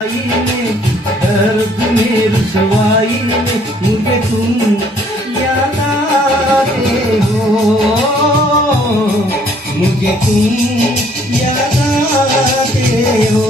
में दर्द में रुसवाई में मुझे तुम याद आते हो, मुझे तुम याद आते हो।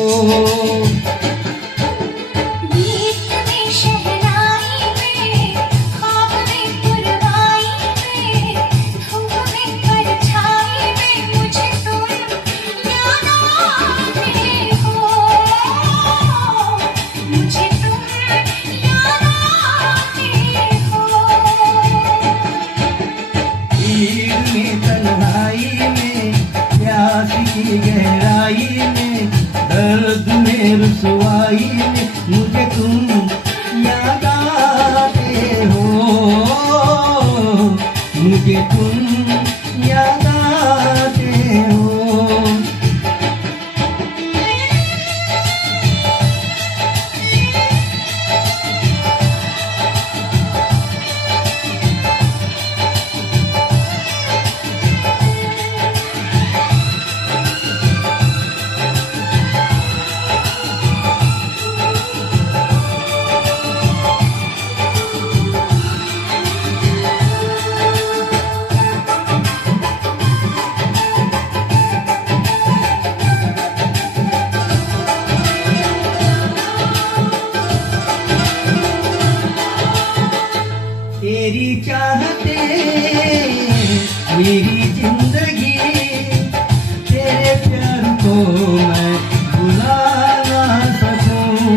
गहराई में दर्द में रुसवाई में मुझे तुम याद आते हो, मुझे तुम याद आते हो। तेरी चाहते मेरी जिंदगी, तेरे प्यार को मैं भुला ना सकूं।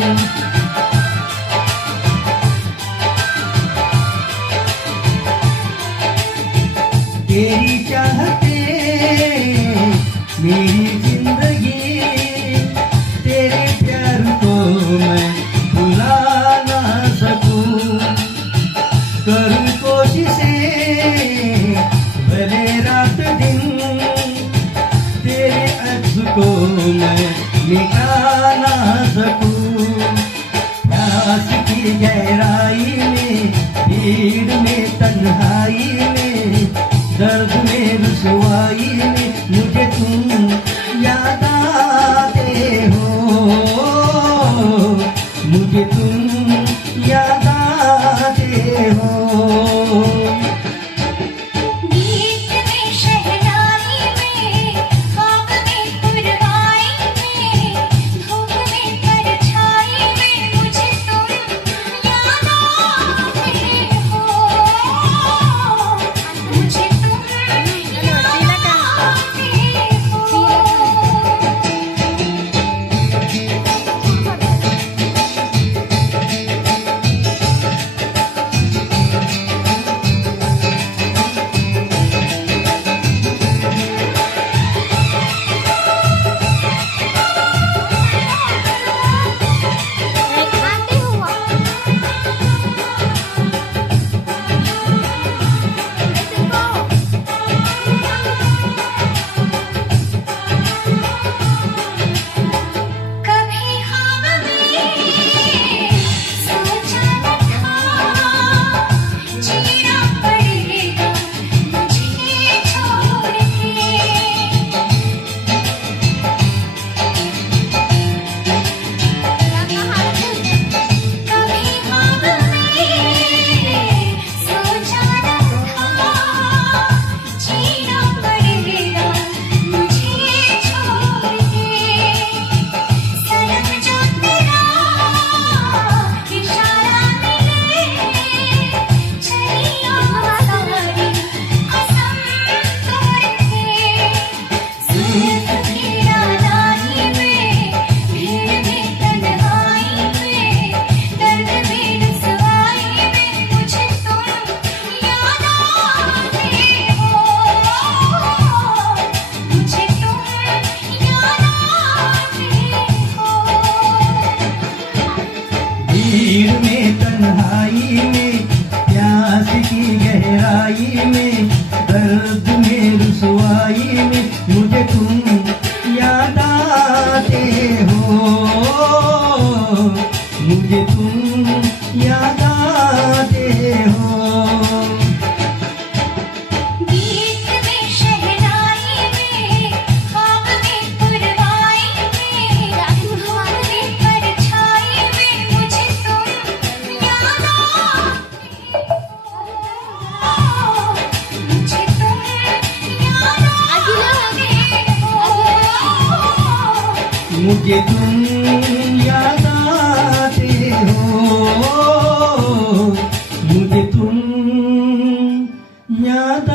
तेरी चाहते मेरी जिंदगी, तेरे प्यार को मैं भुला ना सकूं। करूं कोशिशें भले रात दिन, तेरे अक्स को मैं मिटा ना सकूं। प्यास की गहराई में, भीड़ में, तन्हाई में, दर्द में, रुसवाई में मुझे तुम याद आते हो, मुझे तुम याद आते हो। भीड़ में, तन्हाई में, प्यास की गहराई में, दर्द में, रुसवाई में मुझे तुम याद आते हो, मुझे तुम याद आते हो। ख्वाब में, पुरवाई में, मुझे तुम याद आते हो, मुझे तुम याद